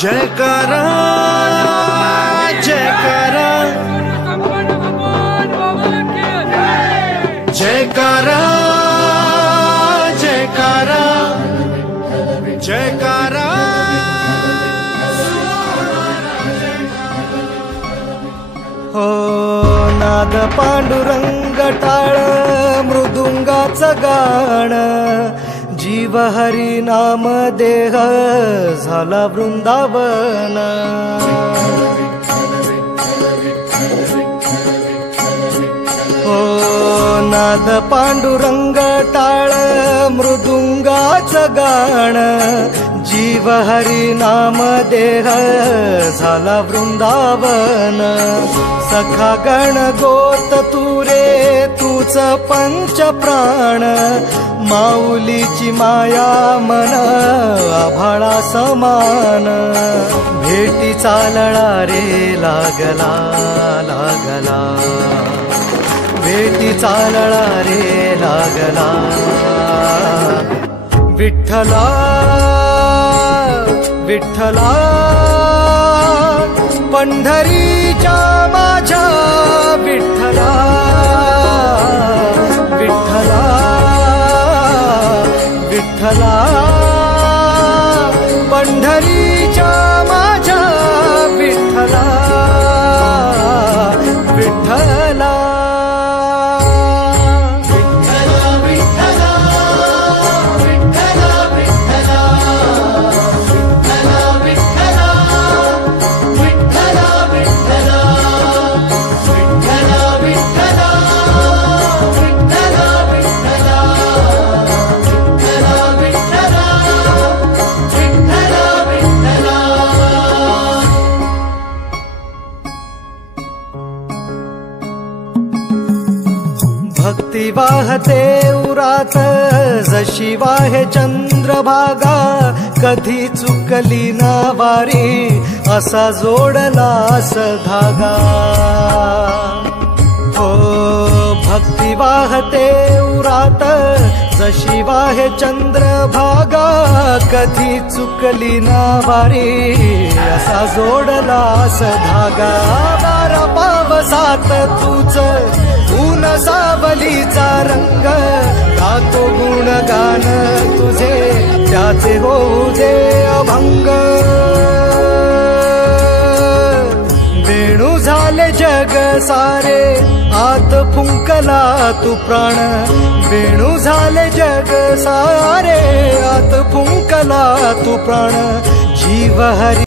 जयकारा जयकारा जयकारा जयकारा जयकारा। हो नाद पांडुरंग टाळ मृदुंगाचं गाण, जीव हरी नाम देह झाला वृंदावन। हो नाद पांडुरंग टाळ मृदुंगाचं गाण, जीव हरी नाम देह झाला वृंदावन। सखा गण गोत तुरे तूच पंच प्राण, माऊलीची माया मन आभाळा समान। भेटी चालळा रे लागला लागला, भेटी चालळा रे लागला। विठ्ठला विठ्ठला पंढरीच्या माझ्या विठ्ठला, विठ्ठला विठ्ठला पंढरीच्या माझ्या विठ्ठला, विठ्ठला। भक्ती वाहते उरात जशी वाहे चंद्रभागा, कधी चुकली ना वारी असा जोडलास धागा। हो भक्ती वाहते उरात जशी वाहे चंद्रभागा, कधी चुकली ना वारी असा जोडलास धागा। वारा पावसात तूच ऊन सावलीचा रंग, गातो गुणगान तुझे त्याचे होऊ दे अभंग। वेणू झाले जग सारे आत फुंकला तू प्राण, वेणू झाले जग सारे आत फुंकला तू प्राण। जीव हरी